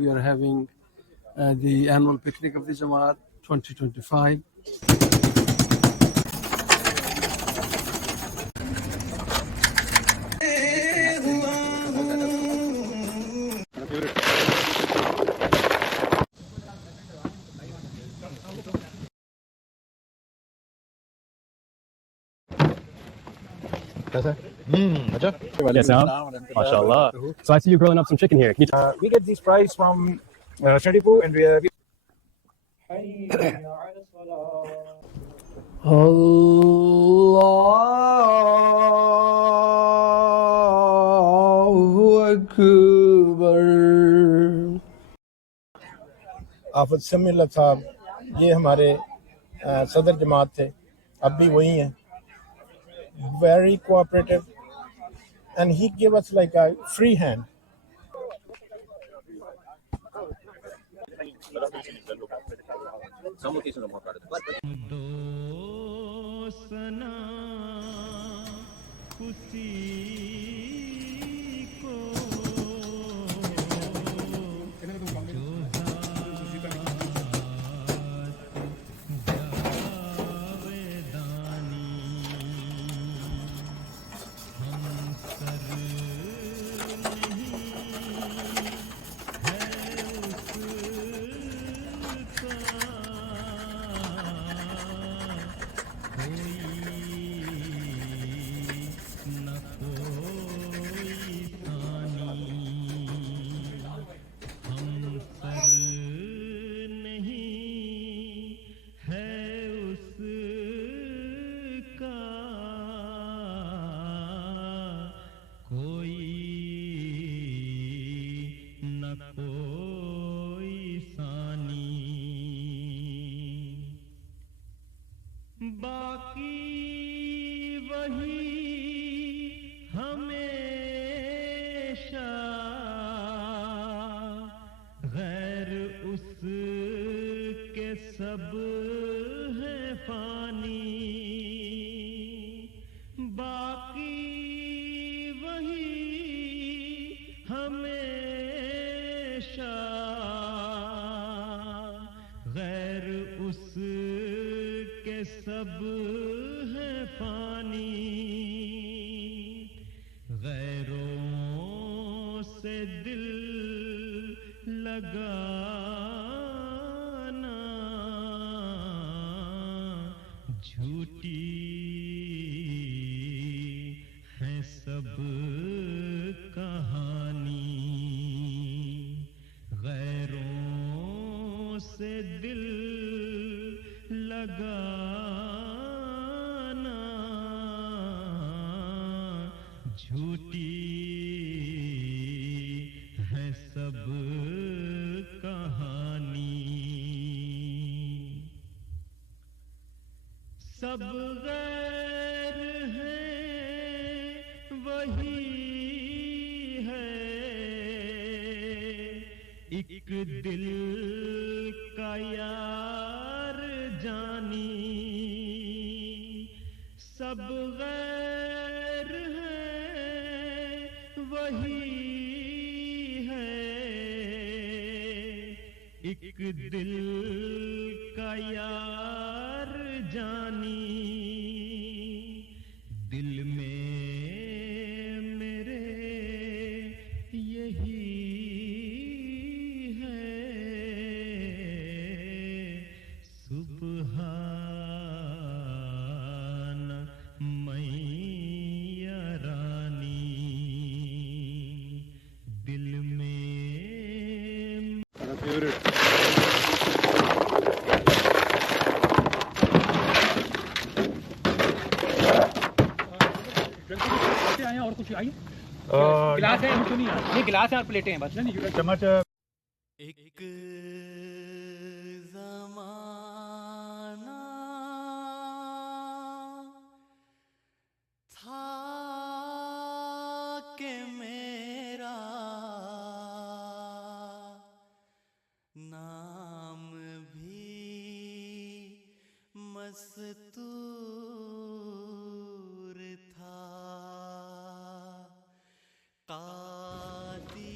we are having the annual picnic of the Jamaat 2025. Yes, mashallah. So I see you grilling up some chicken here. Can you we get these fries from Shadipu, and we Allahu Akbar. آفت سمی اللہ صاحب یہ ہمارے صدر جماعت تھے، اب بھی وہی ہیں. Very cooperative and he give us like a free hand. سب غیر ہیں وہی ہے ایک دل کا یار جانی. سب غیر ہیں وہی ہے ایک دل کا یار جانی. دل میں میرے یہی ہے سبحان میرانی. دل میں اور کچھ آئی گلاس ہے نہیں گلاس ہے اور پلیٹیں ہیں بس چمچ. ایک زمانہ تھا کہ میرا نام بھی مستور تھا. قادیان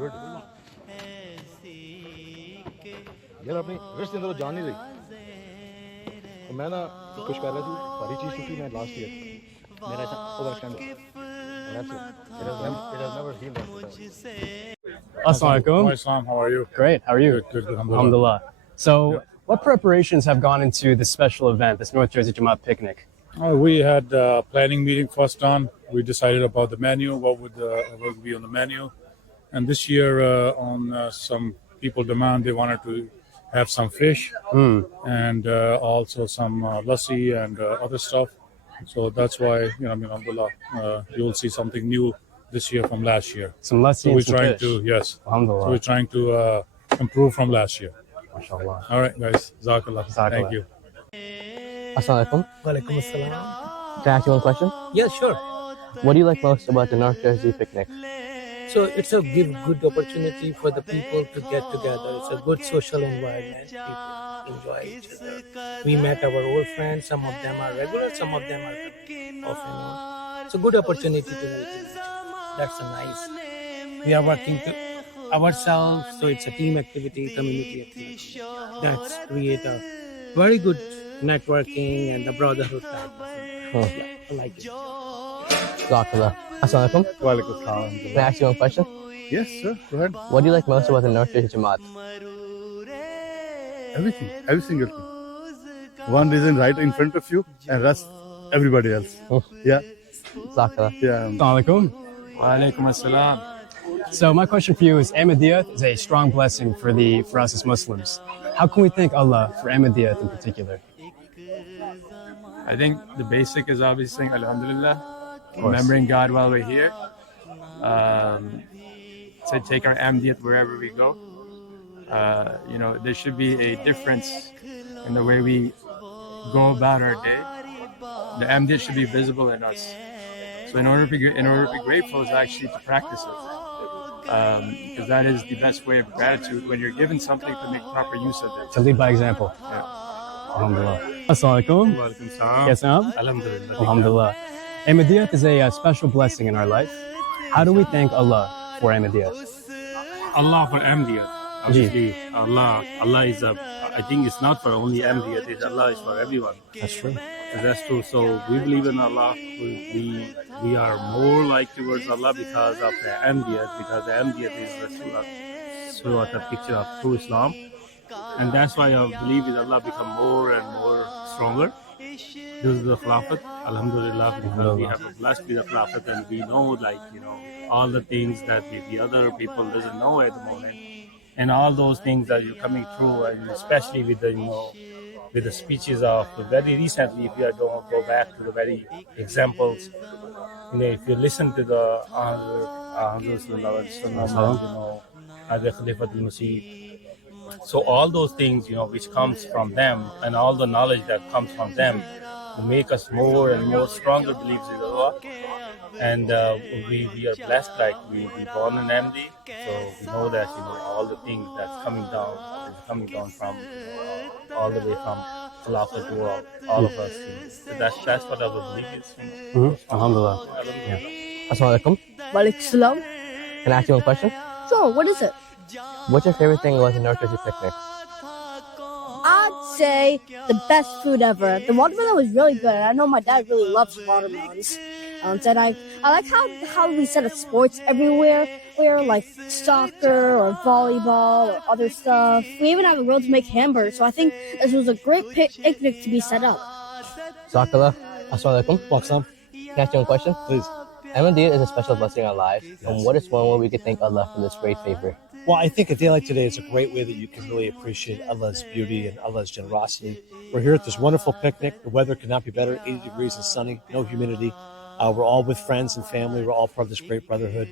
گڈ یار اپنی رسٹ کے اندر جان نہیں رہی میں نا کچھ کر رہا تھی ساری چیز چکی میں لاسٹ ایئر میرا Assalamualaikum. How are you? Great. How are you? Good, Alhamdulillah. So, what preparations have gone into this special event, this North Jersey Jamaat picnic? We had a planning meeting first on. We decided about the menu, what would be on the menu. And this year, some people demand they wanted to have some fish and also some lassi and other stuff. So that's why, alhamdulillah, you'll see something new this year from last year. Some lassi So and we're some trying fish. to, yes. Alhamdulillah. So we're trying to improve from last year. MashaAllah. All right, guys. Jazakallah. Jazakallah. Thank you. Assalamualaikum. Walaikum assalam. Can I ask you one question? Yeah, sure. What do you like most about the North Jersey picnic? So it's a good opportunity for the people to get together. It's a good social environment. People enjoy each other. We met our old friends. Some of them are regular. Some of them are off and on. It's a good opportunity to meet each other. That's a nice. We are working to ourselves, so it's a team activity, community activity. That's create a very good networking and the brotherhood type of thing. Yeah, I like it. Jazakallah. Assalamualaikum. Walaikum salam. Can I ask you one question? Yes, sir. Go ahead. What do you like most about the North Jersey Jamaat? Everything. Every single thing. One reason right in front of you and rest everybody else. Yeah. Jazakallah. Yeah. Assalamualaikum. Walaikum assalam. So, my question for you is Ahmadiyyat is a strong blessing for us as Muslims. How can we thank Allah for Ahmadiyyat in particular? I think the basic is obviously alhamdulillah, remembering God while we're here. To take our Ahmadiyyat wherever we go. There should be a difference in the way we go about our day. The Ahmadiyyat should be visible in us. So in order to be grateful is actually to practice it. Because that is the best way of gratitude when you're given something to make proper use of it. To lead by example. Alhamdulillah. Assalamualaikum. Walaikum salam. Yes, ma'am? Alhamdulillah. Alhamdulillah. Ahmadiyyat is a special blessing in our life. How do we thank Allah for Ahmadiyyat? Allah for Ahmadiyyat. Obviously, Allah is I think it's not for only Ahmadiyyat. Allah is for everyone. That's true. That's true. So we believe in Allah. We are more like towards Allah because of the Ahmadiyyat, because the Ahmadiyyat is the picture of true Islam. And that's why our belief in Allah become more and more stronger. This is the Khilafat, alhamdulillah, because we have a blessed with the Khilafat and we know all the things that the other people doesn't know at the moment. And all those things that you're coming through, and especially with the speeches of very recently, if you don't go back to the very examples, if you listen to the Khilafat al-Masih, so all those things, which comes from them and all the knowledge that comes from them make us more and more stronger beliefs in Allah. And we are blessed, like we born in Ahmadi, so we know that all the things that's coming down is coming down from all the way from Khilafat to all of us. So that's what our belief is. Alhamdulillah. Assalamualaikum. Walaikum salam. Can I ask you one question? Sure, what is it? What's your favorite thing about the North Jersey picnic? I'd say the best food ever. The watermelon was really good. I know my dad really loves watermelons. And I like how we set up sports everywhere, like soccer or volleyball or other stuff. We even have a road to make hamburgers. So I think this was a great picnic to be set up. Jazakallah. Assalamualaikum. Can I ask you one question? Please. Ahmadiyyat is a special blessing in our lives. And what is one way we could thank Allah for this great favor? Well, I think a day like today is a great way that you can really appreciate Allah's beauty and Allah's generosity. We're here at this wonderful picnic. The weather could not be better, 80 degrees and sunny, no humidity. We're all with friends and family. We're all part of this great brotherhood.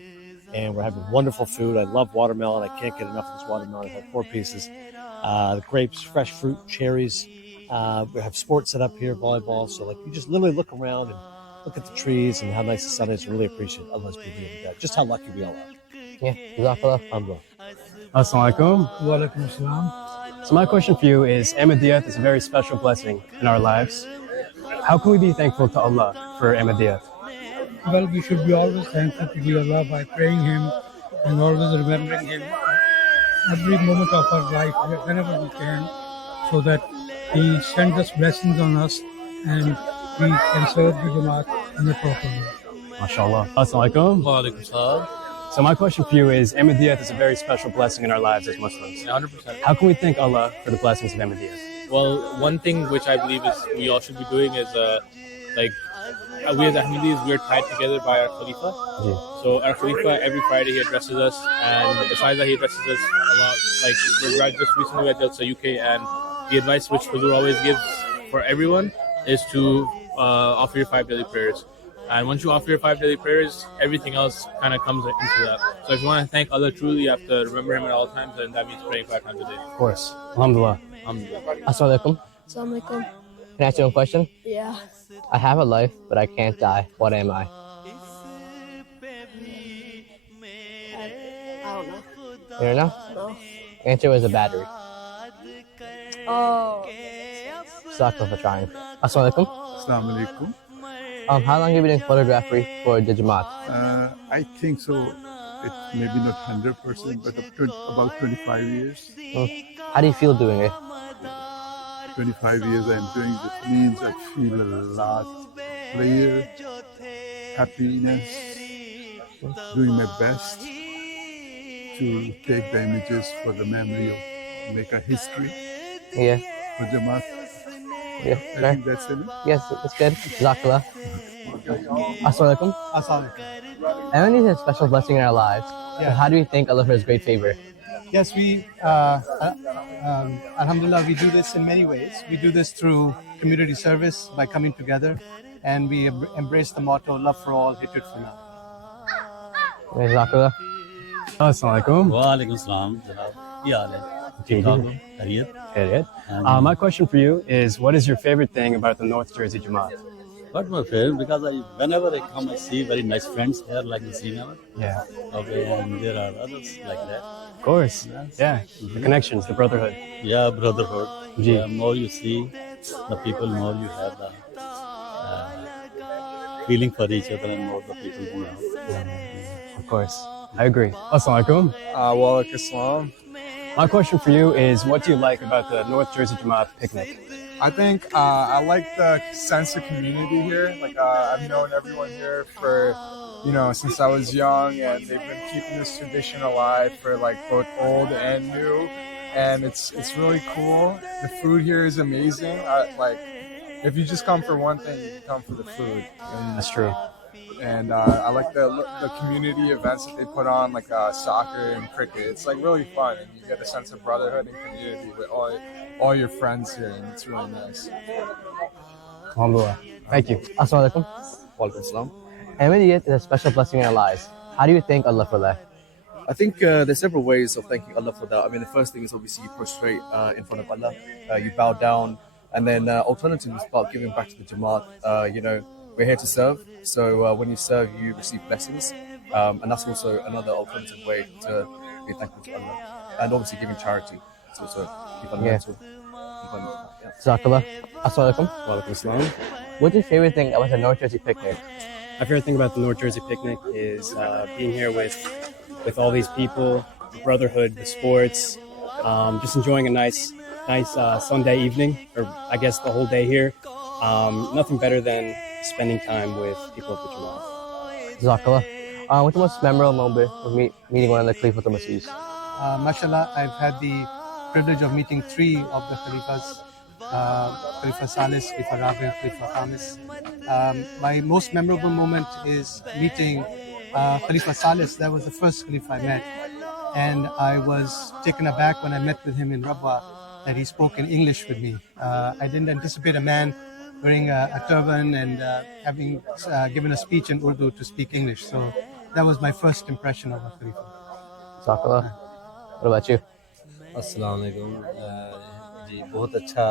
And we're having wonderful food. I love watermelon. I can't get enough of this watermelon. I've had 4 pieces. The grapes, fresh fruit, cherries. We have sports set up here, volleyball. So you just literally look around and look at the trees and how nice the sun is. Really appreciate Allah's beauty and God. Just how lucky we all are. Yeah, Jazakallah. Alhamdulillah. Assalamualaikum. Walaikum assalam. So my question for you is, Ahmadiyyat is a very special blessing in our lives. How can we be thankful to Allah for Ahmadiyyat? Well, we should be always thankful to Allah by praying Him and always remembering Him every moment of our life, whenever we can, so that He sends us blessings on us and we can serve the Jamaat in a proper way. MashaAllah. Assalamu alaikum. So my question for you is, Ahmadiyyat is a very special blessing in our lives as Muslims. 100%. How can we thank Allah for the blessings of Ahmadiyyat? Well, one thing which I believe is we all should be doing is we as Ahmadis, we're tied together by our Khalifa. So our Khalifa, every Friday he addresses us, and besides that he addresses us about, like, just recently at Jalsa UK, and the advice which Huzur always gives for everyone is to offer your 5 daily prayers. And once you offer your 5 daily prayers, everything else kind of comes into that. So if you want to thank Allah truly, you have to remember Him at all times, and that means praying 5 times a day. Of course. Alhamdulillah. Assalamu alaikum. Assalamu alaikum. Can I ask you one question? Yeah. I have a life, but I can't die. What am I? I don't know. You don't know? No. Answer was a battery. Oh. Suck for trying. Assalamu alaikum. Assalamu alaikum. How long have you been doing photography for the Jamaat? I think so. It's maybe not 100%, but about 25 years. How do you feel doing it? 25 years I'm doing this means I feel a lot pleasure, happiness, doing my best to take the images for the memory of, make a history for Jamaat. Yeah, I think that's it. Yes, that's good. Jazakallah. Assalamu alaikum. Assalamu alaikum. Ahmadiyyat is a special blessing in our lives. Yeah. So how do we thank Allah for His great favor? Yes, we, alhamdulillah, we do this in many ways. We do this through community service by coming together, and we embrace the motto, love for all, hatred for none. Jazakallah. Assalamu alaikum. Wa alaikum salam. My question for you is, what is your favorite thing about the North Jersey Jamaat? What my favorite? Because whenever I come, I see very nice friends here, like the Srinagar. Yeah. Okay, and there are others like that. Of course. Yeah. The connections, the brotherhood. Yeah, brotherhood. Ji. The more you see the people, more you have the feeling for each other, and more the people you have. Of course. I agree. Assalamu alaikum. Wa alaikum salam. My question for you is, what do you like about the North Jersey Jamaat picnic? I think I like the sense of community here. Like I've known everyone here for, since I was young, and they've been keeping this tradition alive for like both old and new. And it's really cool. The food here is amazing. If you just come for one thing, you come for the food. And, that's true. And I like the community events that they put on, like soccer and cricket. It's like really fun, and you get a sense of brotherhood and community with all your friends here, and it's really nice. Alhamdulillah. Thank you. Assalamu alaikum. Wa alaikum salam. Ahmadiyyat is a special blessing in our lives. How do you thank Allah for that? I think there's several ways of thanking Allah for that. I mean, the first thing is obviously you prostrate in front of Allah, you bow down, and then alternatively, about giving back to the Jamaat. We're here to serve, so when you serve, you receive blessings, and that's also another alternative way to be thankful to Allah, and obviously giving charity. It's also fundamental. Jazakallah. Assalamu alaikum. Wa alaikum salam. What's your favorite thing about the North Jersey picnic? My favorite thing about the North Jersey picnic is being here with all these people, the brotherhood, the sports, just enjoying a nice Sunday evening, or I guess the whole day here. Nothing better than spending time with people of the Jamaat. Jazakallah. What's the most memorable moment of meeting one of the Khalifatul Masih? Mashallah, I've had the privilege of meeting 3 of the Khalifas, Khalifa Salis, Khalifa Rabi, Khalifa Khamis. My most memorable moment is meeting Khalifa Salis. That was the first Khalifa I met. And I was taken aback when I met with him in Rabwa that he spoke in English with me. I didn't anticipate a man wearing a turban and having given a speech in Urdu to speak English. So that was my first impression of a Khalifa. Jazakallah. What about you? السلام علیکم جی بہت اچھا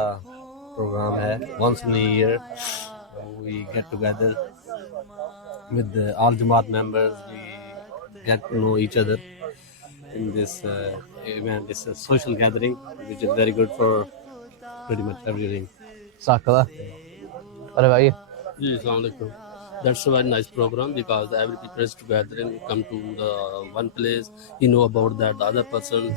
programme ہے once in a year we get together with all Jamaat members, we get to know each other, in this event. It's a social gathering, which is very good for pretty much everything. Jazakallah. What about you? Assalamu alaikum. That's a very nice program because every people is together and come to the one place. You know about that the other person.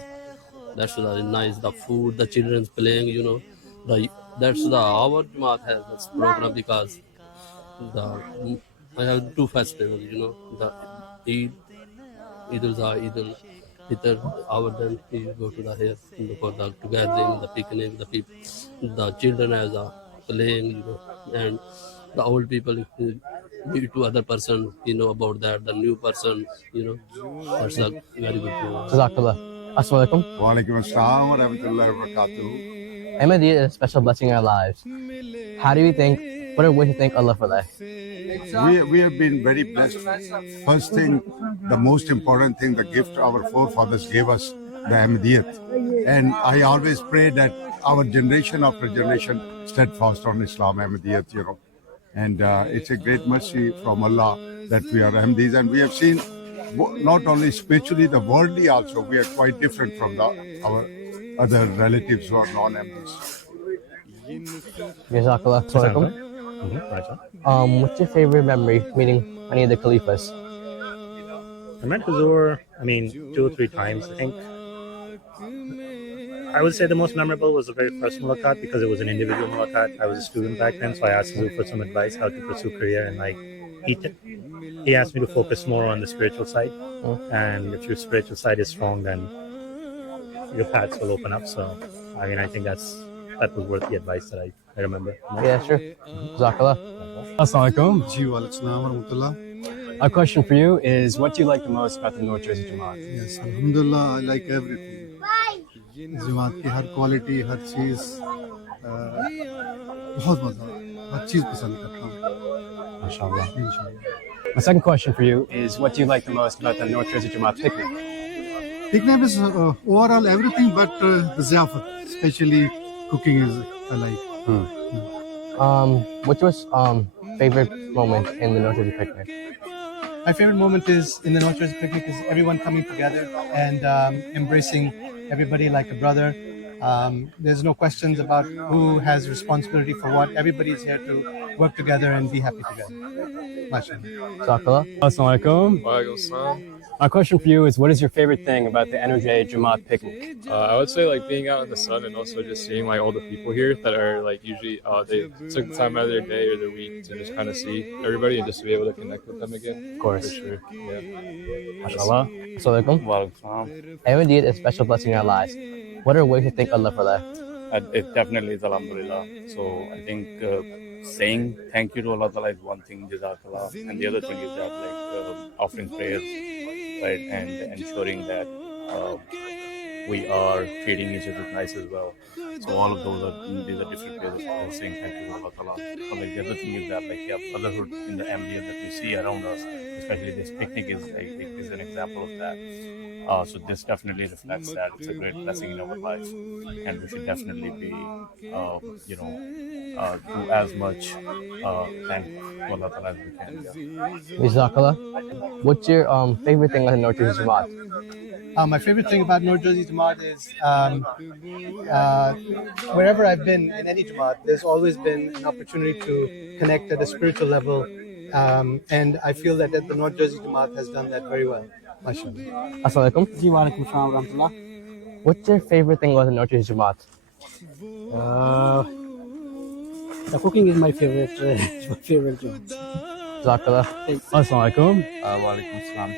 That's very nice. The food, the children's playing. You know, our Jamaat has this program because I have two festivals. You know, the Eid al-Adha, Eid al-Fitr. Our then we go to the here for the gathering, the picnic, the children as a playing. You know, and the old people meet to other person, you know about that, the new person, you know, that's a very good program. Jazakallah. Assalamu alaikum. Wa alaikum assalam wa rahmatullahi wa barakatuh. Ahmadiyya is a special blessing in our lives. How do you think, what are ways to thank Allah for that? We have been very blessed. First thing, the most important thing, the gift our forefathers gave us, the Ahmadiyyat. And I always pray that our generation after generation steadfast on Islam, Ahmadiyyat, you know. And it's a great mercy from Allah that we are Ahmadis. And we have seen not only spiritually, the worldly also, we are quite different from our other relatives who are non-Ahmadis. Jazakallah. Assalamu alaikum. What's your favorite memory meeting any of the Khalifas? I met Huzur, 2 or 3 times, I think. I would say the most memorable was the very first mulaqat because it was an individual mulaqat. I was a student back then, so I asked Huzur for some advice how to pursue career, and he asked me to focus more on the spiritual side. And if your spiritual side is strong, then your paths will open up. So, I think that was worth the advice that I remember. Yeah, sure. Jazakallah. Assalamu alaikum. Alaikum. Our question for you is, what do you like the most about the North Jersey Jamaat? Yes, Alhamdulillah, I like everything. जमात की हर quality हर चीज़ बहुत मज़ा हर चीज़ पसंद करता हूँ Mashallah. My second question for you is, what do you like the most about the North Jersey Jamaat picnic? Picnic is overall everything, but the ziyafat, especially cooking, is I like. What's your favorite moment in the North Jersey picnic? My favorite moment is in the North Jersey picnic is everyone coming together and embracing everybody like a brother. There's no questions about who has responsibility for what. Everybody is here to work together and be happy together. Jazakallah. Assalamu alaikum. Wa alaikum assalam. My question for you is, what is your favorite thing about the NOJ Jamaat picnic? I would say being out in the sun and also just seeing all the people here that are usually they took time out of their day or their week to just kind of see everybody and just to be able to connect with them again. Of course. For sure. Yeah. Mashallah. Assalamu alaikum. Wa alaikum assalam. Ahmadiyya is a special blessing in our lives. What are ways to thank Allah for that? It definitely is Alhamdulillah. So I think saying thank you to Allah Ta'ala is one thing, Jazakallah, and the other thing is that offering prayers, right, and ensuring that we are treating each other nice as well. So all of these are different ways of saying thank you to Allah Ta'ala. But the other thing is that brotherhood in the Ahmadiyya that we see around us, especially this picnic is an example of that. So this definitely reflects that. It's a great blessing in our life, and we should definitely be, do as much thank Allah Ta'ala as we can. Jazakallah. What's your favorite thing on the North Jersey Jamaat? My favorite thing about North Jersey Jamaat is wherever I've been in any Jamaat, there's always been an opportunity to connect at a spiritual level. And I feel that the North Jersey Jamaat has done that very well. Assalamu alaikum. What's your favorite thing about the North Jersey Jamaat? The cooking is my favorite. My favorite job. Jazakallah. Assalamu alaikum. Wa alaikum assalam.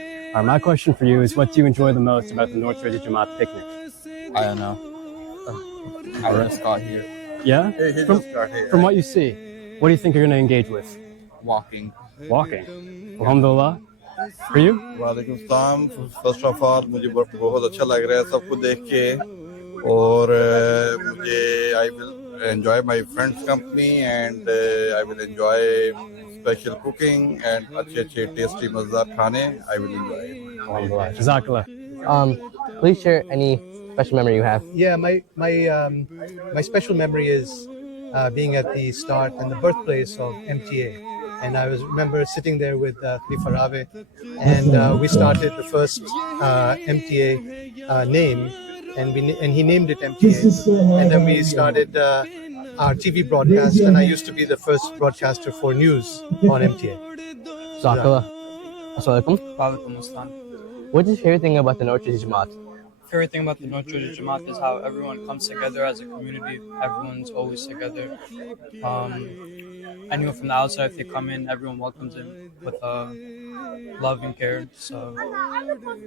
My question for you is, what do you enjoy the most about the North Jersey Jamaat picnic? I don't know. I just got here. Yeah? He just got here. From what you see, what do you think you're going to engage with? Walking. Alhamdulillah. For you? वालेकुम सलाम. First of all, मुझे बहुत अच्छा लग रहा है सबको देख के, और मुझे I will enjoy my friends' company and I will enjoy special cooking and अच्छे tasty मज़ेदार खाने. I will enjoy it. Alhamdulillah. Jazakallah. Please share any special memory you have. Yeah, my special memory is being at the start and the birthplace of MTA. and I remember sitting there with Khalifa Ravi, and we started the first MTA name, and he named it MTA, and then we started our TV broadcast, and I used to be the first broadcaster for news on MTA. Jazakallah. Assalamualaikum. Walaikum assalam. What's your favorite thing about the North Jersey Jamaat? Favorite thing about the North Jersey Jamaat is how everyone comes together as a community. Everyone's always together. Anyone from the outside, if they come in, everyone welcomes them with love and care. So,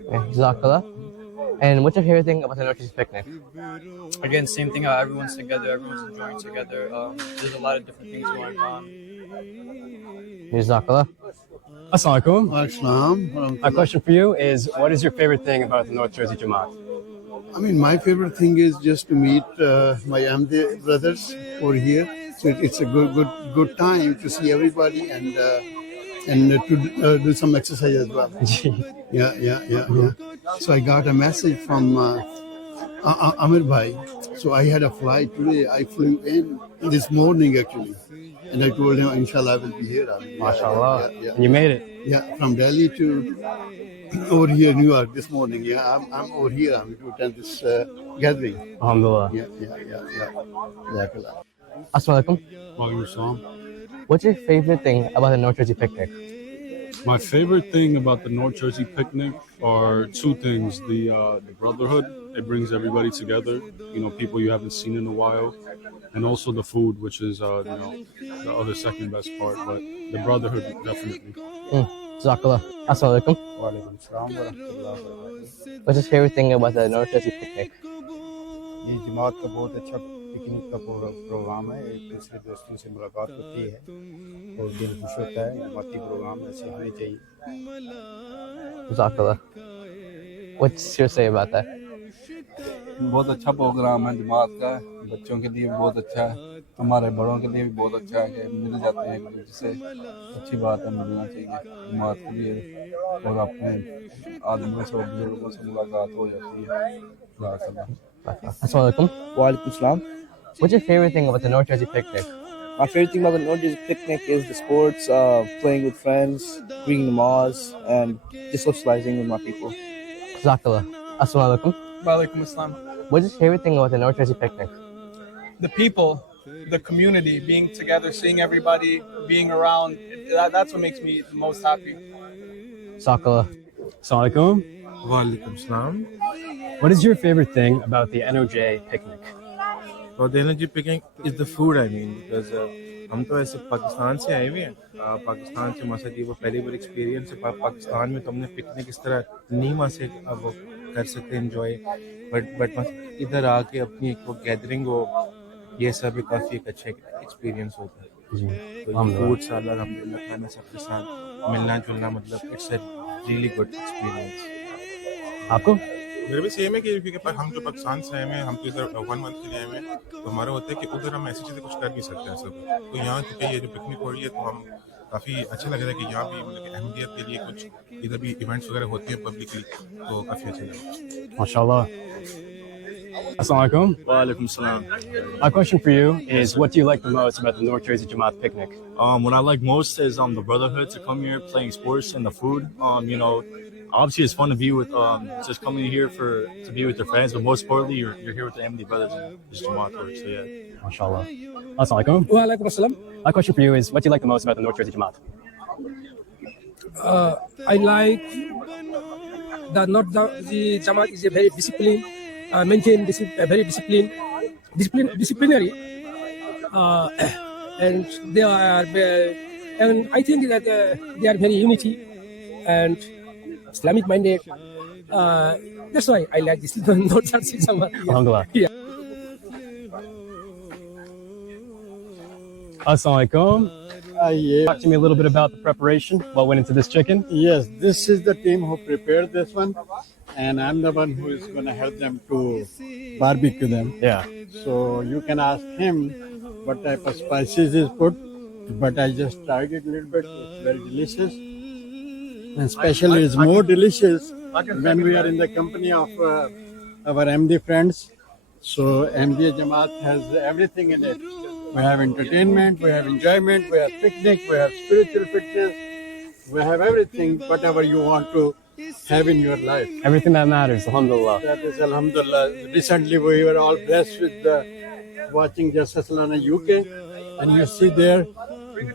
Jazakallah. And what's your favorite thing about the North Jersey picnic? again, same thing. How everyone's together, everyone's enjoying together. There's a lot of different things going on. Jazakallah. Assalamualaikum. My question for you is, what is your favorite thing about the North Jersey Jamaat? I mean, my favorite thing is just to meet my Ahmadi brothers over here. So it's a good time to see everybody and to do some exercise as well. Yeah. So I got a message from Amir Bhai. So I had a flight today. I flew in this morning actually. And I told him, inshallah, I will be here. MashaAllah. Yeah. And you made it. Yeah, from Delhi to over here, New York, this morning. Yeah, I'm over here. I'm to attend this gathering. Alhamdulillah. Yeah. Assalamualaikum. What's your favorite thing about the North Jersey picnic? My favorite thing about the North Jersey picnic are two things: the brotherhood. It brings everybody together. People you haven't seen in a while, and also the food, which is the other second best part. But the brotherhood definitely. Jazakallah. Assalamualaikum. Walaikum salam wa rahmatullahi wa barakatuh. What's your favorite thing about the North Jersey picnic? ये जमात का बहुत अच्छा picnic का programme है। एक दूसरे दोस्तों से मुलाकात होती है और दिल खुश होता है। जमाती प्रोग्राम ऐसे होने चाहिए। Jazakallah. What's your say about that? बहुत अच्छा प्रोग्राम है जमात का, बच्चों के लिए भी बहुत अच्छा है, हमारे बड़ों के लिए भी बहुत अच्छा है कि मिल जाते हैं एक दूसरे से। अच्छी बात है, मिलना चाहिए जमात के लिए और अपने आदमियों से बुजुर्गों से मुलाकात हो जाती है। Assalamualaikum. Walaikum salam. What's your favorite thing about the North Jersey picnic? My favorite thing about the North Jersey picnic is the sports, playing with friends, reading the mosques, and just socializing with my people. Jazakallah. Assalamualaikum. Walaikum assalam. What's your favorite thing about the North Jersey picnic? The people, the community, being together, seeing everybody, being around. That's what makes me the most happy. Jazakallah. Assalamualaikum. Walaikum salam. What is your favorite thing about the NOJ picnic? Well, the energy picnic is the food, I mean, because हम तो ऐसे पाकिस्तान से आए हुए हैं। पाकिस्तान से मसा जी वो पहली बार एक्सपीरियंस है। पाकिस्तान में तो हमने पिकनिक इस तरह नहीं वहाँ से अब कर सकते एंजॉय, बट इधर आके अपनी एक वो गैदरिंग हो, ये सब भी काफ़ी एक अच्छा एक्सपीरियंस होता है। तो फूड साल अलहमदुलिल्लाह खाना सबके साथ मिलना जुलना, मतलब it's a really good experience. आपको? मेरे भी सेम है कि क्योंकि हम जो पाकिस्तान से आए हैं, हम तो इधर 1 मंथ के लिए आए हैं, तो हमारा होता है कि उधर हम ऐसी चीज़ें कुछ कर नहीं सकते हैं सब। तो यहाँ क्योंकि ये जो पिकनिक हो रही है तो हम काफ़ी अच्छा लग रहा है कि यहाँ भी मतलब अहमदियत के लिए कुछ इधर भी इवेंट्स वगैरह होते हैं पब्लिकली, तो काफ़ी अच्छा लग रहा है। MashaAllah. Assalamualaikum. Walaikum salam. My question for you is, what do you like the most about the North Jersey Jamaat picnic? What I like most is the brotherhood, to come here, playing sports, and the food. Obviously it's fun to be with, just coming here to be with your friends, but most importantly, you're here with the Ahmadi brothers and just Jamaat work. So yeah. MashaAllah. Assalamualaikum. Walaikum assalam. My question for you is, what do you like the most about the North Jersey Jamaat? I like that North Jersey Jamaat is a very disciplined, very disciplinary, and they are, and I think that they are very unity and Islamic minded. That's why I like this North Jersey Jamaat. Alhamdulillah. Yeah. Assalamualaikum. Talk to me a little bit about the preparation, what went into this chicken. Yes, this is the team who prepared this one, and I'm the one who is going to help them to barbecue them. Yeah. So you can ask him what type of spices is put, but I just tried it a little bit. It's very delicious, and especially it's more delicious when we are in the company of our MD friends. So MD Jamaat has everything in it. we have entertainment, we have enjoyment, we have picnic, we have spiritual fitness, we have everything, whatever you want to have in your life. Everything that matters, alhamdulillah. That is alhamdulillah. Recently we were all blessed with watching Justice Lana UK, and you see there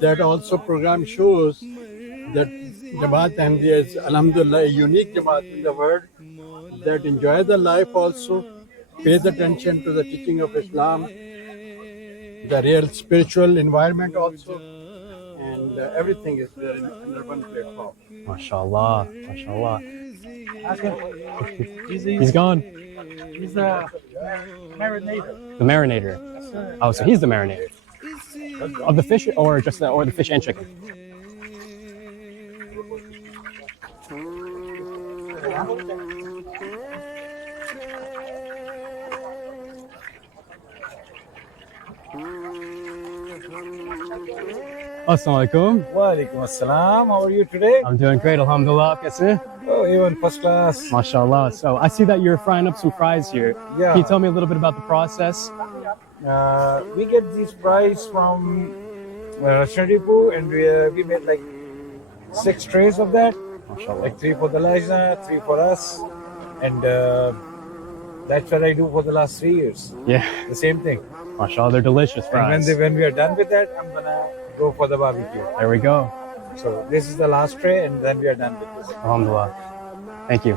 that also program shows that Jamaat Ahmadiyya is alhamdulillah a unique Jamaat in the world that enjoy the life also, pays attention to the teaching of Islam, the real spiritual environment also, and everything is there under one platform. MashaAllah, MashaAllah. He's gone. He's the marinator. The marinator. Oh, so he's the marinator of the fish, or just or the fish and chicken. Assalamualaikum. Walaikum assalam. How are you today? I'm doing great, alhamdulillah. Kaise? Oh, even first class. MashaAllah. So I see that you're frying up some fries here. Yeah. Can you tell me a little bit about the process? We get these fries from Shadipu, and we made like 6 trays of that. MashaAllah. Like 3 for the Lajna, 3 for us, and that's what I do for the last 3 years. Yeah. The same thing. MashaAllah, they're delicious fries. And when we are done with that, I'm gonna go for the barbecue. There we go. So this is the last tray, and then we are done with this. Alhamdulillah. Thank you.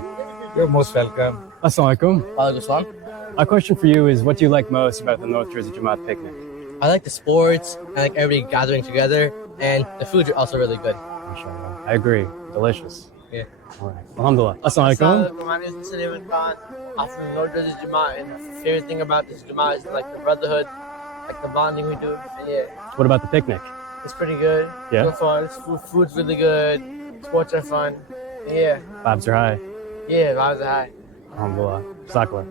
You're most welcome. Assalamualaikum. Walaikum salam. My question for you is, what do you like most about the North Jersey Jamaat picnic? I like the sports. I like everybody gathering together, and the foods are also really good. MashaAllah. I agree. Delicious. Yeah. All right. Alhamdulillah. Assalamualaikum. My name is Suleiman Khan. I'm from North Jersey Jamaat, and the favorite thing about this Jamaat is like the brotherhood, like the bonding we do. And yeah, What about the picnic? it's pretty good. Yeah? So far, food's really good. Sports are fun. And yeah, Vibes are high. yeah, vibes are high. Alhamdulillah. Jazakallah.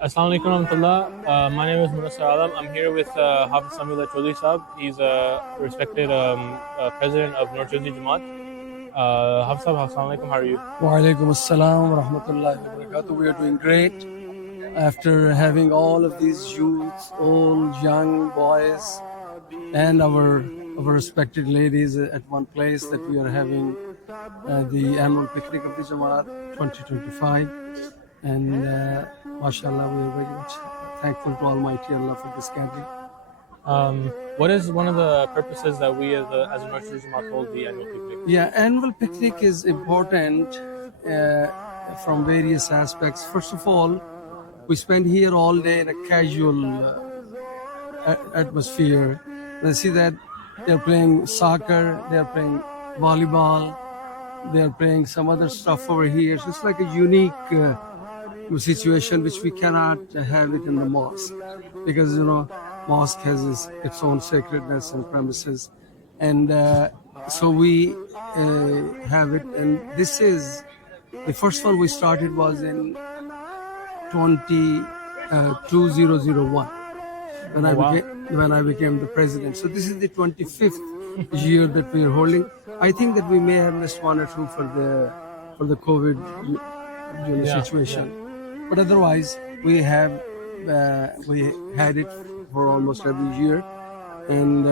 Assalamu alaikum warahmatullah. My name is Munassar Alam. I'm here with Hafiz Samila Chaudhry Sahab. He's a respected president of North Jersey Jamaat. Hafiz Sahab, assalamu alaikum. How are you? Wa alaikum assalam wa rahmatullahi wa barakatuh. We are doing great. After having all of these youths, old, young boys, and our respected ladies at one place, that we are having the annual picnic of the Jamaat 2025. And mashallah, we are very much thankful to Almighty Allah for this gathering. What is one of the purposes that we as a North Jersey Jamaat hold the annual picnic? Yeah, annual picnic is important from various aspects. First of all, we spend here all day in a casual atmosphere. I see that they're playing soccer, they're playing volleyball, they're playing some other stuff over here. So it's like a unique situation which we cannot have it in the mosque, because mosque has its own sacredness and premises, and so we have it. And this is the first one we started was in 2001 when I became the president. So this is the 25th year that we are holding. I think that we may have missed one or two for the COVID situation, but otherwise we had it for almost every year, and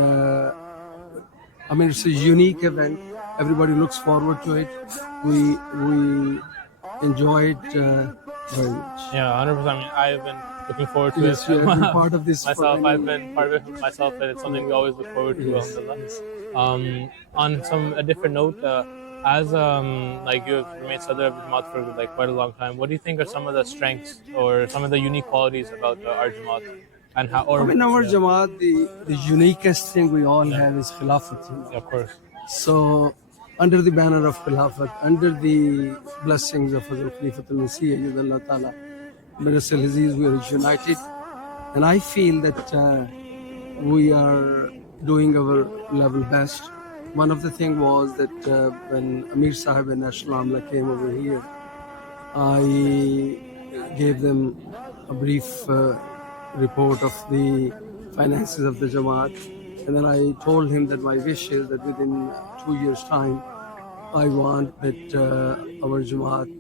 I mean it's a unique event. Everybody looks forward to it. We enjoy it very much. Yeah, 100%. I mean, I've been looking forward to Yes, it. you have been part of this. Myself, I've been part of it myself, and it's something we always look forward to. Yes, Alhamdulillah. On a different note, as like you have remained Sadr of Jamaat for like quite a long time, what do you think are some of the strengths or some of the unique qualities about our Jamaat, and how? Or, in our Jamaat, the uniquest thing we all have is Khilafat. Of course. So, under the banner of Khilafat, under the blessings of Hazrat Khalifatul Masih, Allah Ta'ala, Mirasil Aziz, we are united. And I feel that we are doing our level best. One of the things was that when Amir Sahib and National Amla came over here, I gave them a brief report of the finances of the Jamaat. And then I told him that my wish is that within 2 years' time, I want that our Jamaat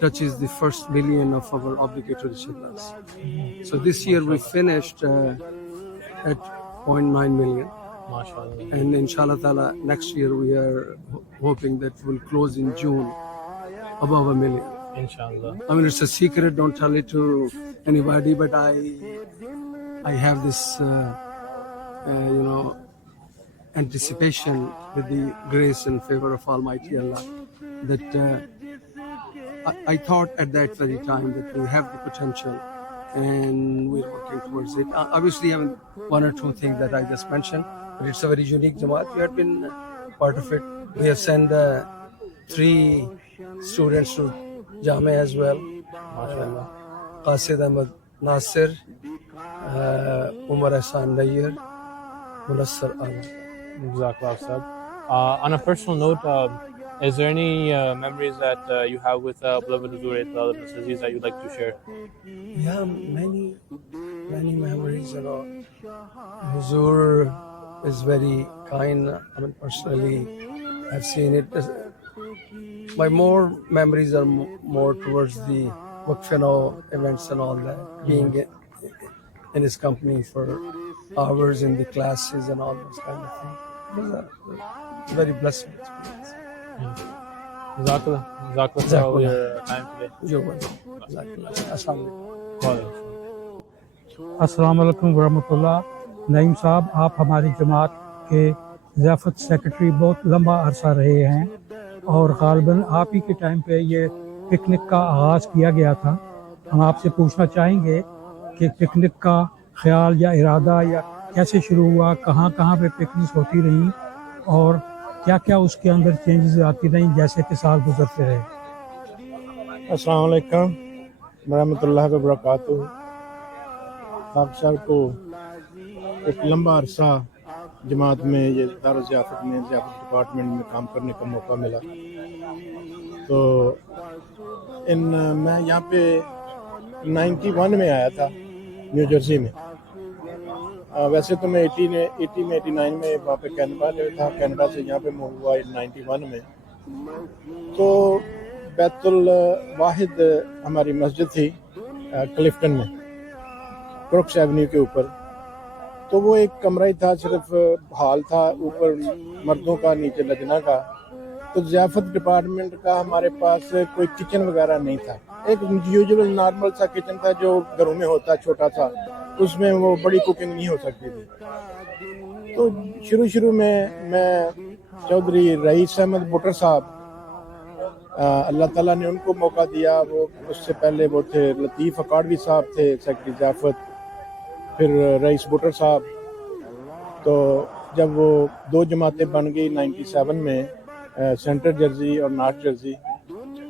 touches the first million of our obligatory shaddas. So this year we finished at 0.9 million. MashaAllah. And inshallah ta'ala, next year we are hoping that we'll close in June above 1 million. Inshallah. I mean, it's a secret, don't tell it to anybody, but I have this anticipation with the grace and favor of Almighty Allah that I thought at that very time that we have the potential and we're working towards it. Obviously, I mean, one or two things that I just mentioned, but it's a very unique Jamaat. We have been part of it. We have sent 3 students to Jamia as well. Qasid Ahmad Nasir, Umar Ahsan Nayyar, Munassar Alam. Jazakallah Sahib. On a personal note, is there any memories that you have with beloved Huzur Aziz that you'd like to share? Yeah, many memories. Huzur is very kind. I mean, personally, I've seen it. My more memories are more towards the Waqf events and all that, being in his company for hours in the classes and all those kind of things. It was a very blessed experience. Jazakallah for your time today. You're welcome. Assalamu alaikum. अस्सलाम वालेकुम वरहमतुल्लाह। नईम साहब, आप हमारी जमात के ज़ियाफ़त secretary बहुत लंबा अरसा रहे हैं और ग़ालिबन आप ही के टाइम पे ये पिकनिक का आगाज़ किया गया था। हम आपसे पूछना चाहेंगे कि पिकनिक का ख्याल या इरादा या कैसे शुरू हुआ, कहाँ कहाँ पे पिकनिक होती रहीं और क्या क्या उसके अंदर चेंजेस आती रहीं जैसे कि साल गुजरते रहे। अस्सलाम वालेकुम वरहमतुल्लाहि वबरकातुहू। आप सबको एक लंबा अरसा जमात में ये दारुल ज़ियाफ़त में ज़ियाफ़त डिपार्टमेंट में काम करने का मौका मिला। तो मैं यहाँ पे 91 में आया था न्यू जर्सी में। वैसे तो मैं 80 में 89 में वहाँ पे कनाडा में था। कनाडा से यहाँ पे मूव हुआ 91 में। तो बैतुल वाहिद हमारी मस्जिद थी क्लिफ्टन में, क्रुक्स एवेन्यू के ऊपर। तो वो एक कमरा ही था, सिर्फ हॉल था, ऊपर मर्दों का नीचे लजना का। تو ضیافت ڈپارٹمنٹ کا ہمارے پاس کوئی کچن وغیرہ نہیں تھا. ایک یوزول نارمل سا کچن تھا جو گھروں میں ہوتا چھوٹا سا, اس میں وہ بڑی کوکنگ نہیں ہو سکتی تھی. تو شروع میں چودھری رئیس احمد بٹر صاحب, اللہ تعالیٰ نے ان کو موقع دیا. وہ اس سے پہلے وہ تھے لطیف اکاڑوی صاحب تھے سیکرٹری ضیافت, پھر رئیس بٹر صاحب. تو جب وہ 2 جماعتیں بن گئی 97 میں, سینٹر جرسی اور نارتھ جرسی,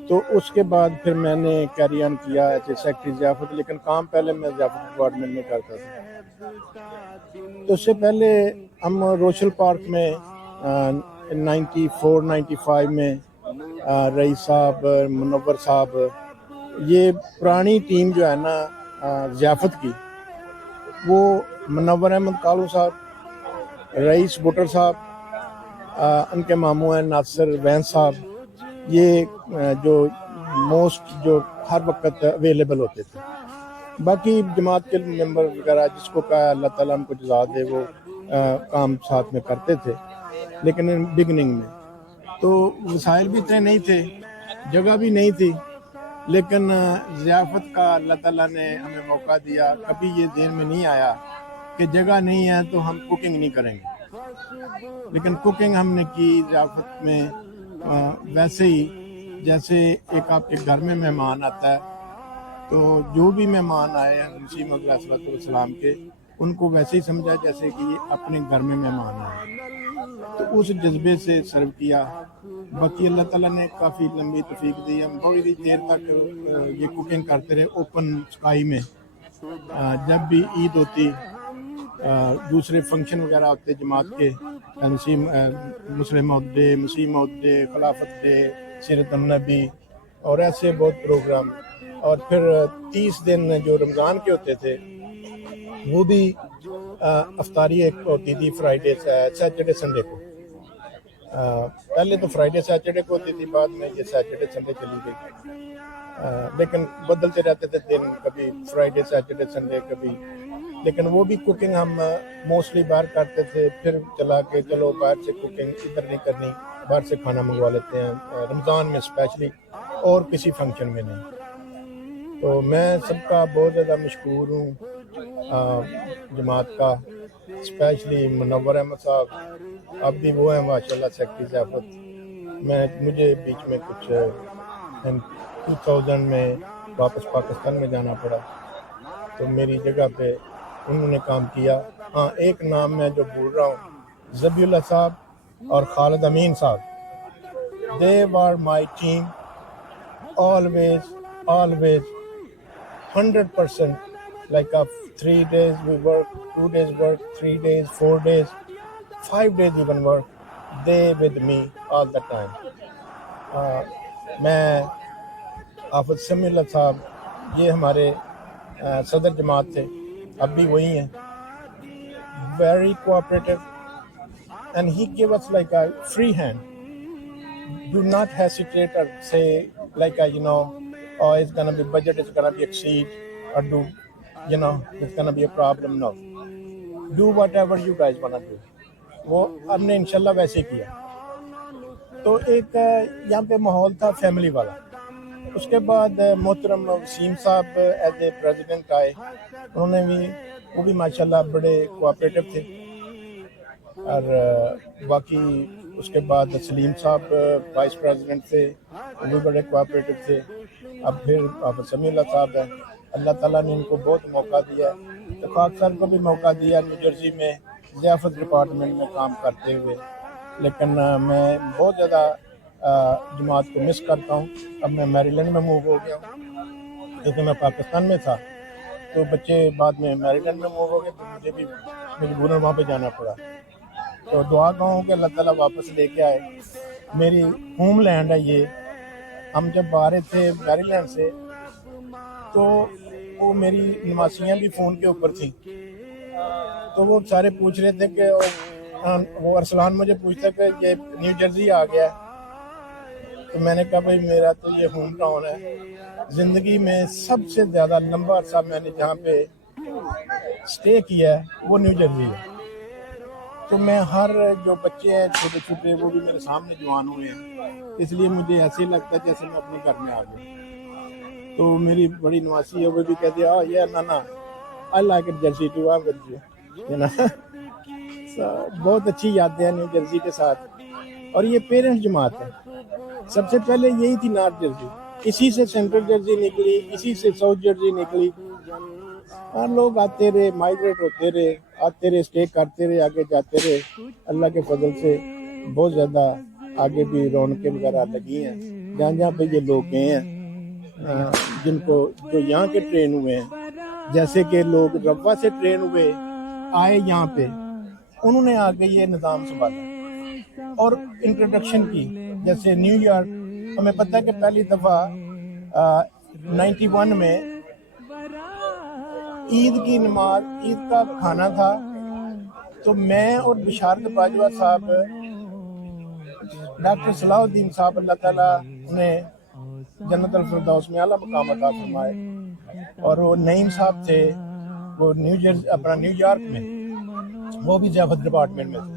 تو اس کے بعد پھر میں نے کیری آن کیا ایز اے سیکرٹری ضیافت, لیکن کام پہلے میں ضیافت ڈپارٹمنٹ میں کرتا تھا. تو اس سے پہلے ہم روشل پارک میں 94-95 میں رئیس صاحب, منور صاحب, یہ پرانی ٹیم جو ہے نا ضیافت کی, وہ منور احمد کالو صاحب, رئیس بٹر صاحب, ان کے ماموں ہیں ناصر وین صاحب, یہ جو موسٹ جو ہر وقت اویلیبل ہوتے تھے. باقی جماعت کے ممبر وغیرہ جس کو کہا اللہ تعالیٰ ہم کو جزا دے, وہ کام ساتھ میں کرتے تھے. لیکن بگننگ میں تو وسائل بھی اتنے نہیں تھے, جگہ بھی نہیں تھی, لیکن ضیافت کا اللہ تعالیٰ نے ہمیں موقع دیا. کبھی یہ ذہن میں نہیں آیا کہ جگہ نہیں ہے تو ہم کوکنگ نہیں کریں گے, لیکن کوکنگ ہم نے کی ضیافت میں ویسے ہی جیسے ایک آپ کے گھر میں مہمان آتا ہے, تو جو بھی مہمان آئے ہیں مسیح موعود علیہ الصلوۃ والسلام کے, ان کو ویسے ہی سمجھا جیسے کہ یہ اپنے گھر میں مہمان آئے. تو اس جذبے سے سرو کیا. باقی اللہ تعالیٰ نے کافی لمبی توفیق دی, ہم بڑی دیر تک یہ کوکنگ کرتے رہے اوپن اسکائی میں. جب بھی عید ہوتی, دوسرے فنکشن وغیرہ ہوتے جماعت کے, مسلم موعود ڈے, مسیح موعود ڈے, خلافت ڈے, سیرت النبی اور ایسے بہت پروگرام. اور پھر 30 دن جو رمضان کے ہوتے تھے وہ بھی افطاری ایک ہوتی تھی فرائیڈے سیٹرڈے سنڈے کو. پہلے تو فرائیڈے سیٹرڈے کو ہوتی تھی, بعد میں یہ سیٹرڈے سنڈے چلی گئی. لیکن بدلتے رہتے تھے دن, کبھی فرائیڈے سیٹرڈے سنڈے کبھی. لیکن وہ بھی کوکنگ ہم موسٹلی باہر کرتے تھے. پھر چلا کے چلو باہر سے کوکنگ ادھر نہیں کرنی, باہر سے کھانا منگوا لیتے ہیں رمضان میں اسپیشلی, اور کسی فنکشن میں نہیں. تو میں سب کا بہت زیادہ مشکور ہوں, جماعت کا, اسپیشلی منور احمد صاحب, اب بھی وہ ہیں ماشاءاللہ سیکرٹری ضیافت. مجھے بیچ میں کچھ 2000 میں واپس پاکستان میں جانا پڑا, تو میری جگہ پہ انہوں نے کام کیا. ہاں ایک نام میں جو بول رہا ہوں, ذبیح اللہ صاحب اور خالد امین صاحب, they were my team always 100%. like 3 days we work, 2 days work, 3 days, 4 days, 5 days even work, they with me all the time. میں حافظ سمیع اللہ صاحب, یہ ہمارے صدر جماعت تھے, اب بھی وہی ہیں, very cooperative, and he gave us like a free hand. Do not hesitate or say like oh it's gonna be budget, it's gonna be exceed, or do it's gonna be a problem. No, do whatever you guys wanna do. وہ ہم نے انشاءاللہ ویسے کیا. تو ایک یہاں پہ ماحول تھا فیملی والا. اس کے بعد محترم وسیم صاحب ایز اے پریزیڈنٹ آئے, انہوں نے بھی وہ بھی ماشاءاللہ بڑے کوآپریٹو تھے. اور باقی اس کے بعد سلیم صاحب وائس پریزیڈنٹ تھے, وہ بھی بڑے کوآپریٹو تھے. اب پھر حافظ سمیع اللہ صاحب ہیں, اللہ تعالیٰ نے ان کو بہت موقع دیا. اتفاق سر کو بھی موقع دیا نیو جرسی میں ضیافت ڈپارٹمنٹ میں کام کرتے ہوئے. لیکن میں بہت زیادہ جماعت کو مس کرتا ہوں. اب میں میری لینڈ میں موو ہو گیا ہوں, کیونکہ میں پاکستان میں تھا, تو بچے بعد میں میری لینڈ میں موو ہو گئے, تو مجھے بھی مجبوراً وہاں پہ جانا پڑا. تو دعا کروں کہ اللہ تعالیٰ واپس لے کے آئے. میری ہوم لینڈ ہے یہ. ہم جب آ رہے تھے میری لینڈ سے, تو وہ میری نماسیاں بھی فون کے اوپر تھیں, تو وہ سارے پوچھ رہے تھے کہ وہ ارسلان مجھے پوچھتا کہ یہ نیو جرسی آ گیا. تو میں نے کہا بھائی میرا تو یہ ہوم ٹاؤن ہے. زندگی میں سب سے زیادہ لمبا عرصہ میں نے جہاں پہ اسٹے کیا ہے وہ نیو جرسی ہے. تو میں ہر جو بچے ہیں چھوٹے چھوٹے وہ بھی میرے سامنے جوان ہوئے ہیں، اس لیے مجھے ایسے ہی لگتا ہے جیسے میں اپنے گھر میں آ گیا. تو میری بڑی نواسی ہے، وہ بھی کہتی ہے یہ نانا I like it جرسی ٹو آپ بہت اچھی یادیں ہیں نیو جرسی کے ساتھ. اور یہ پیرنٹس جماعت ہے. سب سے پہلے یہی تھی نارتھ جرسی، اسی سے سینٹرل جرسی نکلی، اسی سے ساؤتھ جرسی نکلی، اور لوگ آتے رہے، مائگریٹ ہوتے رہے، آتے رہے، اسٹے کرتے رہے، آگے جاتے رہے. اللہ کے فضل سے بہت زیادہ آگے بھی رونقیں وغیرہ لگی ہیں جہاں جہاں پہ یہ لوگ گئے ہیں، جن کو جو یہاں کے ٹرین ہوئے ہیں، جیسے کہ لوگ ربوہ سے ٹرین ہوئے آئے یہاں پہ، انہوں نے آ کے یہ نظام سنبھالا اور انٹروڈکشن کی. جیسے نیو یارک ہمیں پتہ ہے کہ پہلی دفعہ 91 میں عید کی نماز، عید کا کھانا تھا، تو میں اور بشارت باجوہ صاحب، ڈاکٹر صلاح الدین صاحب اللہ تعالیٰ انہیں جنت الفردوس میں اعلیٰ مقام عطا فرمائے، اور وہ نعیم صاحب تھے، وہ نیو یارک میں، وہ بھی ضیافت ڈپارٹمنٹ میں تھے،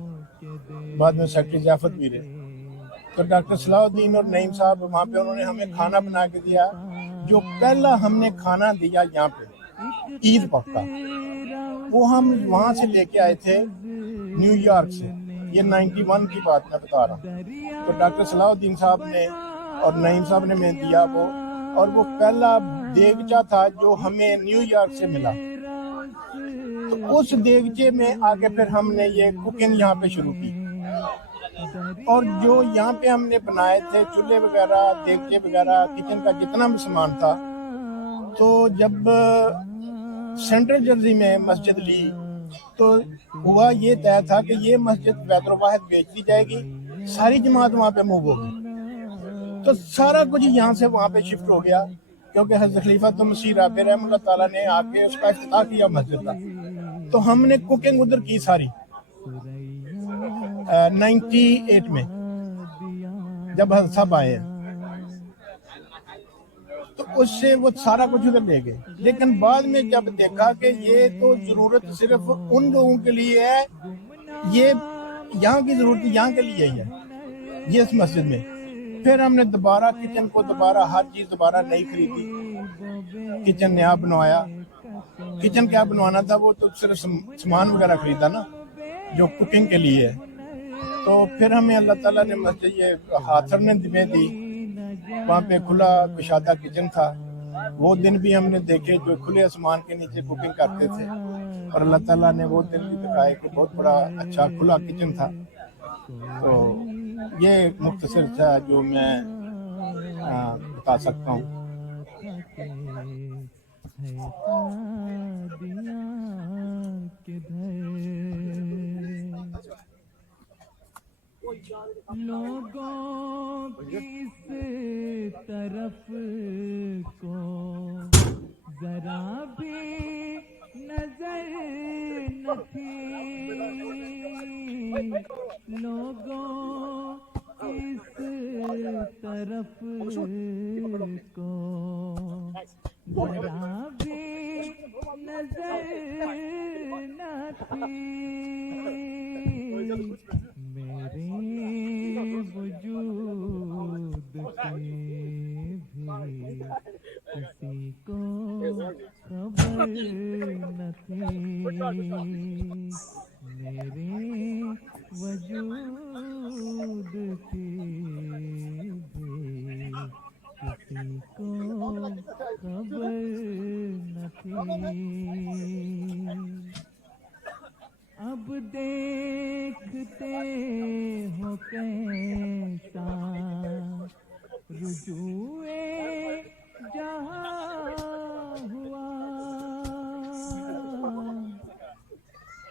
بعد میں سیکٹری ضیافت بھی رہے. تو ڈاکٹر صلاح الدین اور نعیم صاحب وہاں پہ انہوں نے ہمیں کھانا بنا کے دیا. جو پہلا ہم نے کھانا دیا یہاں پہ عید پکا، وہ ہم وہاں سے لے کے آئے تھے نیو یارک سے. یہ 91 کی بات میں بتا رہا ہوں. تو ڈاکٹر صلاح الدین صاحب نے اور نعیم صاحب نے میں دیا وہ، اور وہ پہلا دیگچہ تھا جو ہمیں نیو یارک سے ملا. تو اس دیگچے میں آگے پھر ہم نے یہ کوکنگ یہاں پہ شروع کی، اور جو یہاں پہ ہم نے بنائے تھے چولہے وغیرہ، دیگچے وغیرہ، کچن کا جتنا بھی سامان تھا. تو جب سینٹرل جرسی میں مسجد لی تو ہوا یہ طے تھا کہ یہ مسجد بیت الواحد بیچ دی جائے گی، ساری جماعت وہاں پہ موو ہوگی. تو سارا کچھ یہاں سے وہاں پہ شفٹ ہو گیا، کیونکہ حضرت خلیفۃ مسیح رابع رحمہ اللہ تعالیٰ نے آ کے اس کا افتتاح کیا مسجد کا. تو ہم نے کوکنگ ادھر کی ساری 98 میں جب حضرت صاحب آئے ہیں، تو اس سے وہ سارا کچھ ادھر لے گئے. لیکن بعد میں جب دیکھا کہ یہ تو ضرورت صرف ان لوگوں کے لیے ہے، یہ یہاں کی ضرورت یہاں کے لیے ہی ہے، یہ اس مسجد میں. پھر ہم نے دوبارہ کچن کو دوبارہ ہر چیز دوبارہ نئی خریدی، کچن نیا بنوایا. کچن کیا بنوانا تھا، وہ تو صرف سامان وغیرہ خریدا نا جو کوکنگ کے لیے ہے. تو پھر ہمیں اللہ تعالیٰ نے مسجد یہ ہاتھر نے دے دی، وہاں پہ کھلا کشادہ کچن تھا. وہ دن بھی ہم نے دیکھے جو کھلے آسمان کے نیچے کوکنگ کرتے تھے، اور اللہ تعالیٰ نے وہ دن بھی دکھائے کہ بہت بڑا اچھا کھلا کچن تھا. تو یہ مختصر تھا جو میں بتا سکتا ہوں. لوگوں کی اس طرف کو ذرا بھی نظر نہ تھی، لوگوں کی اس طرف کو ذرا بھی نظر نہ تھی. میرے وجود کی بھی کسی کو خبر نہ تھی، میرے وجود کی بھی کسی کو خبر نہ تھی. اب دیکھتے ہو کیسا رجوع جہاں ہوا،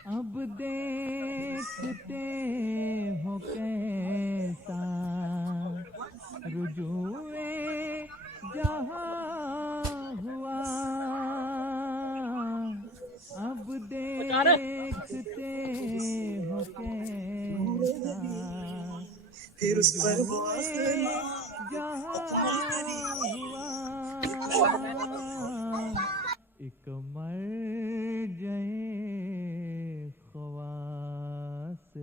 اب دیکھتے ہو کیسا رجوع جہاں ہوا، اب دیکھتے ہو کیسا پھر اس پر جہاں ہوا. ایک مر جائے خواص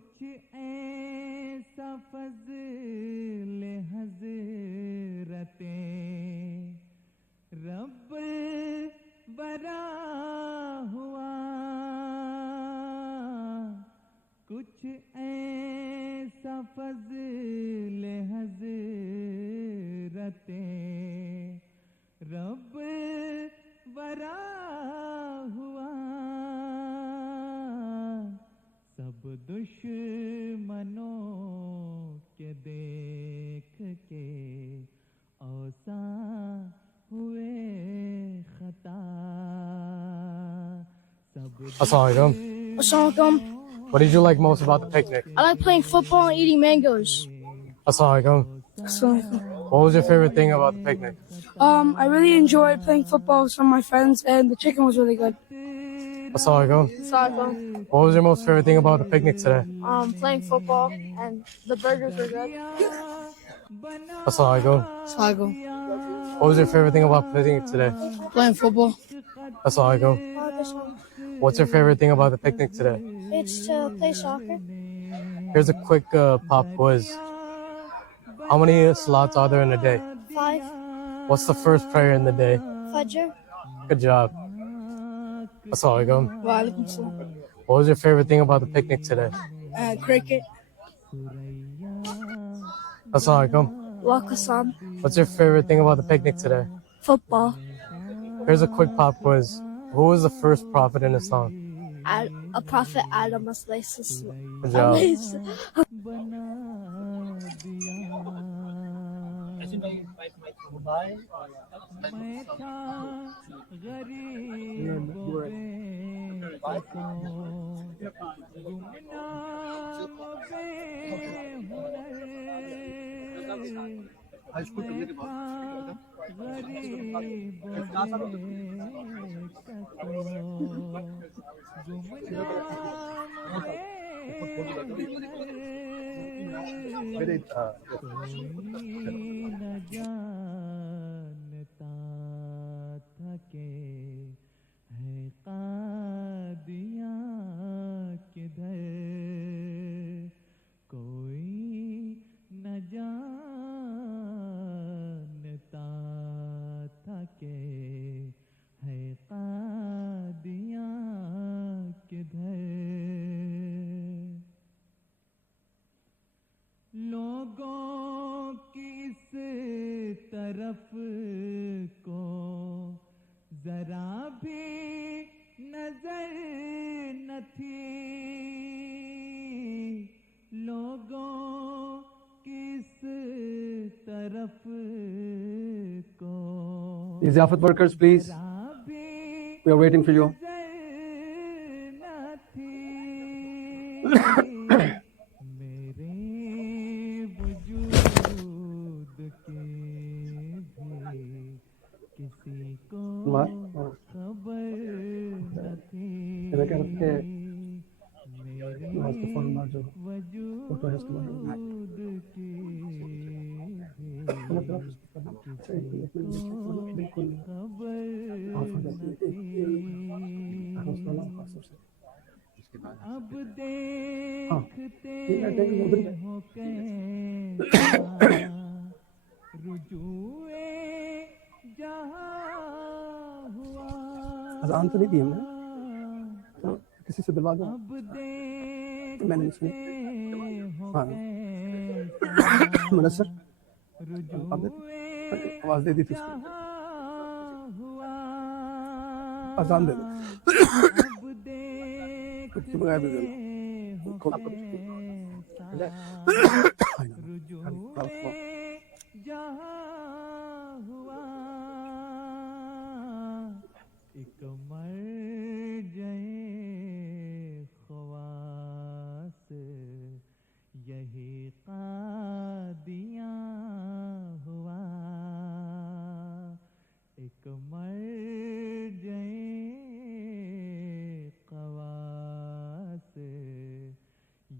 کچھ ایسا فضل حضرت رب برا ہوا کچھ ایسا فضل حضرت رب برا ہوا سب دشمنوں کے دیکھ کے اوسا ہوئے خطا سب Assalamualaikum. Assalamualaikum. What did you like most about the picnic? I like playing football and eating mangoes. Assalamualaikum. Assalamualaikum. What was your favorite thing about the picnic? I really enjoyed playing football with some of my friends, and the chicken was really good. Assalamualaikum. Assalamualaikum. What was your most favorite thing about the picnic today? Playing football, and the burgers were good. Assalamualaikum. Assalamualaikum. What was your favorite thing about the picnic today? Playing football. Assalamualaikum. What's your favorite thing about the picnic today? It's to play soccer. Here's a quick pop quiz. How many salats are there in a day? 5. What's the first prayer in the day? Fajr. Good job. Assalamualaikum. Wa alaikum salam. What was your favorite thing about the picnic today? Cricket. Assalamualaikum. Wa qasam. What's your favorite thing about the picnic today? Football. Here's a quick pop quiz. Who was the first prophet in Islam? A prophet Adam Good job. میں تھا غریب نہ جانتا تھا کہ ہے قادیاں کدھر کوئی نہ جانتا تھا کہ ہے قادیاں کدھر لوگوں کی اس طرف کو ذرا بھی نظر نہ تھی لوگوں کی اس طرف کو The Ziyafat workers, please. We are waiting for you. اب دیکھتے ہو رجوع جہاں ہوا اذان تو نہیں دی ہم نے کسی سے دلوا دو میں نے سنی ہاں منصر آواز دے دی تھی اس کو اذان دے دو کچھ بغیر بھی دے دو جہاں ہوا ایک مر جائے خواص یہی قادیاں ہوا ایک مر جائے خواص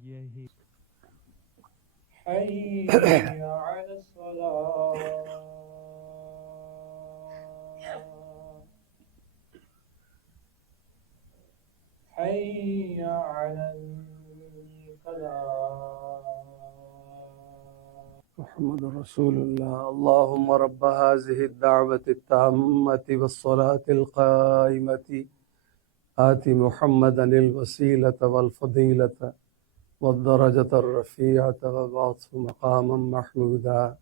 یہی حی علی الصلاۃ حی علی الفلاح محمد رسول الله. اللهم رب هذه الدعوة التامة والصلاة القائمة آت محمدا الوسيلة والفضيلة والدرجة الرفيعة وابعثه مقاما محمودا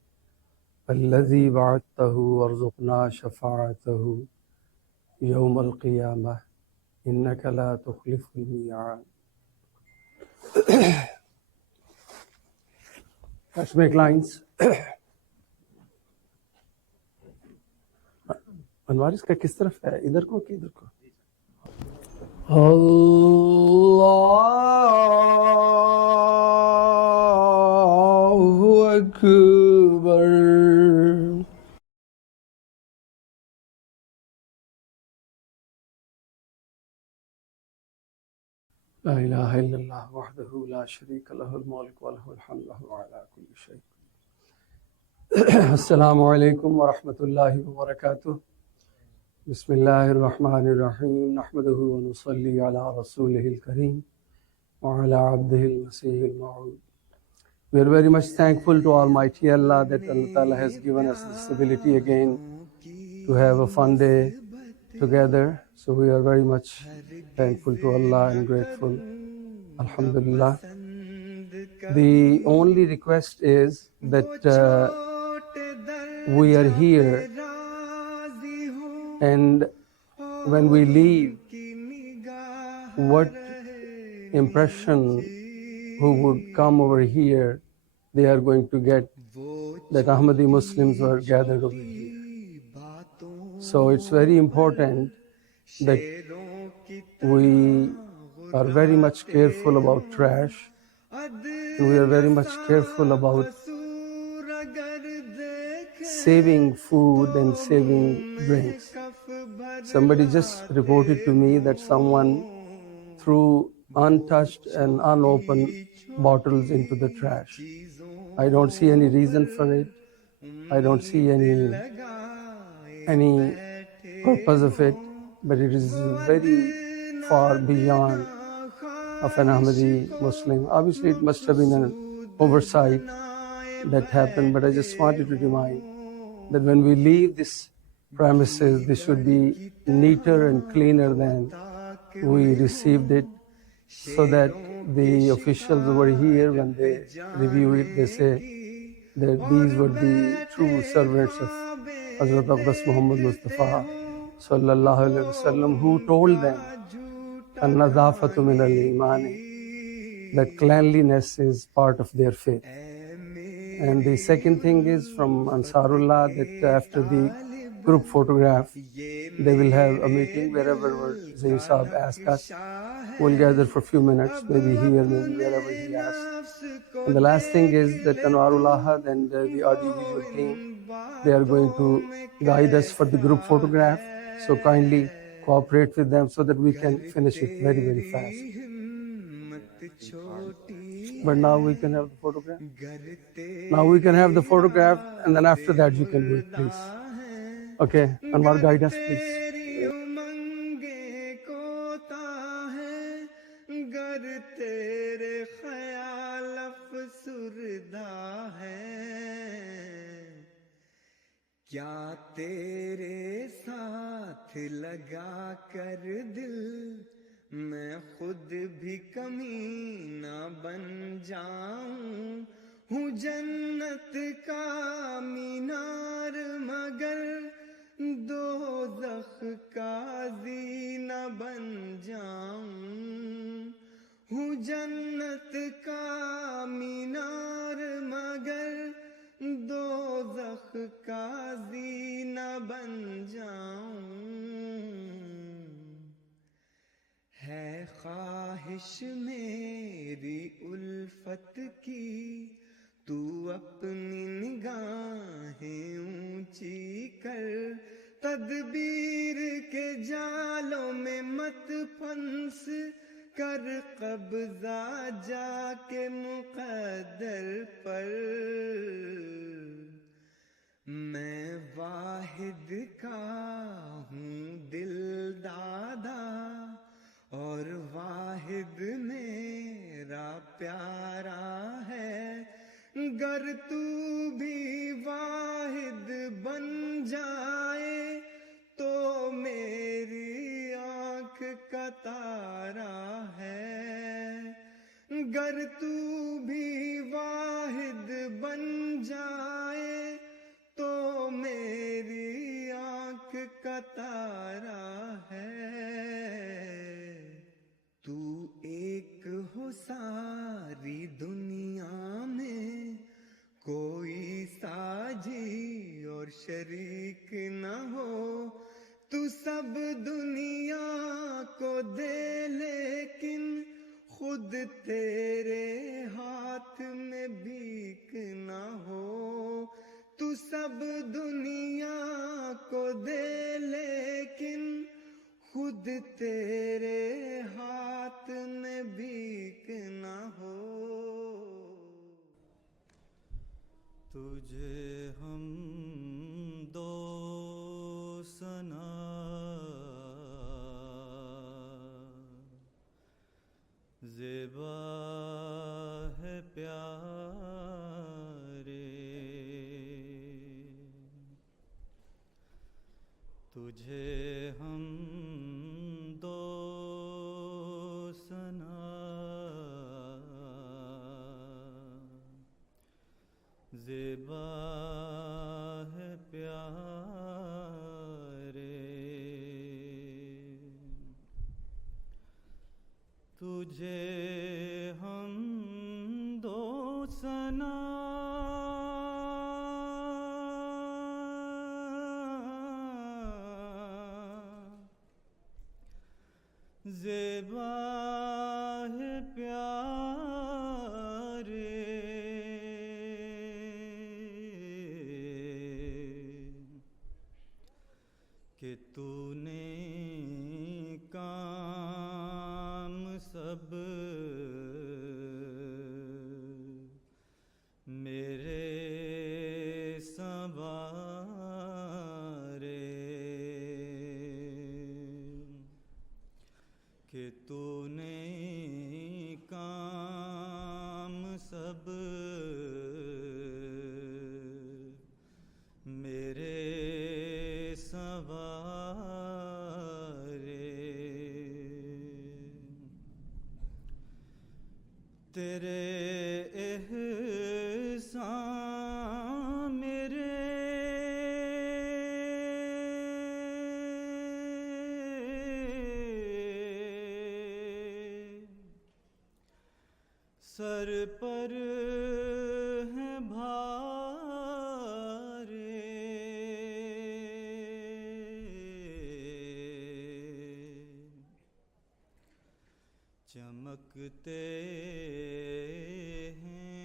الذي بعثته وارزقنا شفاعته يوم القيامة إنك لا تخلف الميعاد. Let's make lines. انوار اس کا کس طرف ہے؟ ادھر کو کہ ادھر کو؟ اللہ اکبر. لا الہ الا اللہ وحدہ لا شریک لہ الملک ولہ الحمد وهو علی کل شیء. السلام علیکم ورحمۃ اللہ وبرکاتہ. بسم اللہ الرحمن الرحیم. نحمده ونصلی علی رسولہ الکریم وعلی عبدہ المسیح الموعود. We are very much thankful to Almighty Allah that Allah Ta'ala has given us this ability again to have a fun day together. So we are very much thankful to Allah and grateful. Alhamdulillah. The only request is that we are here, and when we leave, what impression who would come over here they are going to get that Ahmadi Muslims were gathered over here. So it's very important that we are very much careful about trash, and we are very much careful about saving food and saving drinks. Somebody just reported to me that someone threw untouched and unopened bottles into the trash. I don't see any reason for it. I don't see any purpose of it, but it is very far beyond of an Ahmadi Muslim. Obviously, it must have been an oversight that happened, but I just wanted to remind that when we leave this premises, this should be neater and cleaner than we received it, so that the officials over here, when they review it, they say that these were the true servants of Hazrat Aqdas Muhammad Mustafa sallallahu alaihi wasallam, who told them an-nadafatu min al-iman, that cleanliness is part of their faith. And the second thing is from Ansarullah, that after the group photograph, they will have a meeting wherever Zain Saab asks us. We'll gather for a few minutes, maybe here, maybe wherever he asks. And the last thing is that Anwarul Ahad and the audiovisual team, they are going to guide us for the group photograph. So kindly cooperate with them so that we can finish it very, very fast. But now we can have the photograph. Now we can have the photograph, and then after that you can do it, please. Okay, Anwar, guide us, please. کیا تیرے ساتھ لگا کر دل میں خود بھی کمینہ بن جاؤں، ہوں جنت کا مینار مگر دوزخ کا زینہ بن جاؤں، ہوں جنت کا مینار مگر دوزخ کا زینہ بن جاؤں۔ ہے خواہش میری الفت کی تو اپنی نگاہیں اونچی کر، تدبیر کے جالوں میں مت پھنس کر قبضہ جا کے مقدر پر۔ میں واحد کا ہوں دل دادا اور واحد میرا پیارا ہے، گر تو بھی واحد بن جائے تو میری آنکھ کا تارا ہے، گر تو بھی واحد بن جائے تو میری آنکھ کا تارا ہے، تو ایک ہو ساری دنیا میں، کوئی ساجی اور شریک نہ ہو، تو سب دنیا کو دے لیکن خود تیرے ہاتھ میں بھیک نہ ہو، تو سب دنیا کو دے لیکن خود تیرے ہاتھ میں بھیک نہ ہو۔ تجھے ہم دو ثنا زیبا ہے پیارے، تجھے ہم دو ثنا زیبا ہے پیارے، تجھے ہم دو ثنا زیبا ہے پیارے، کہ تو نے کام سب میرے سنوارے، کہ تو نے کام سب میرے سنوارے، تیرے احسان میرے سر پر ہیں بھارے، چمکتے ہیں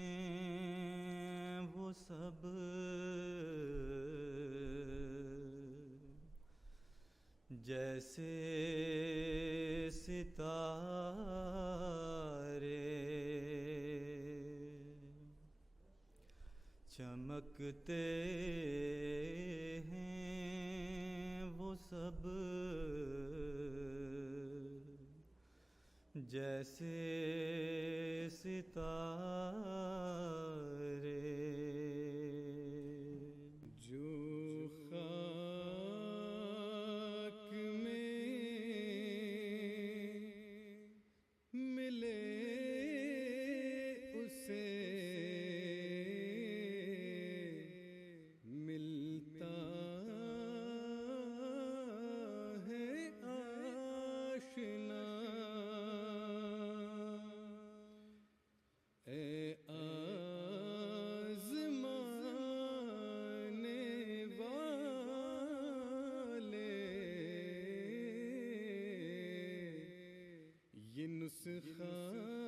وہ سب جیسے ستارے، چمکتے ہیں وہ سب جیسے ستارے، جو خاک میں ملے اسے ملتا ہے آشنا، اے آزمانے والے، یہ نسخہ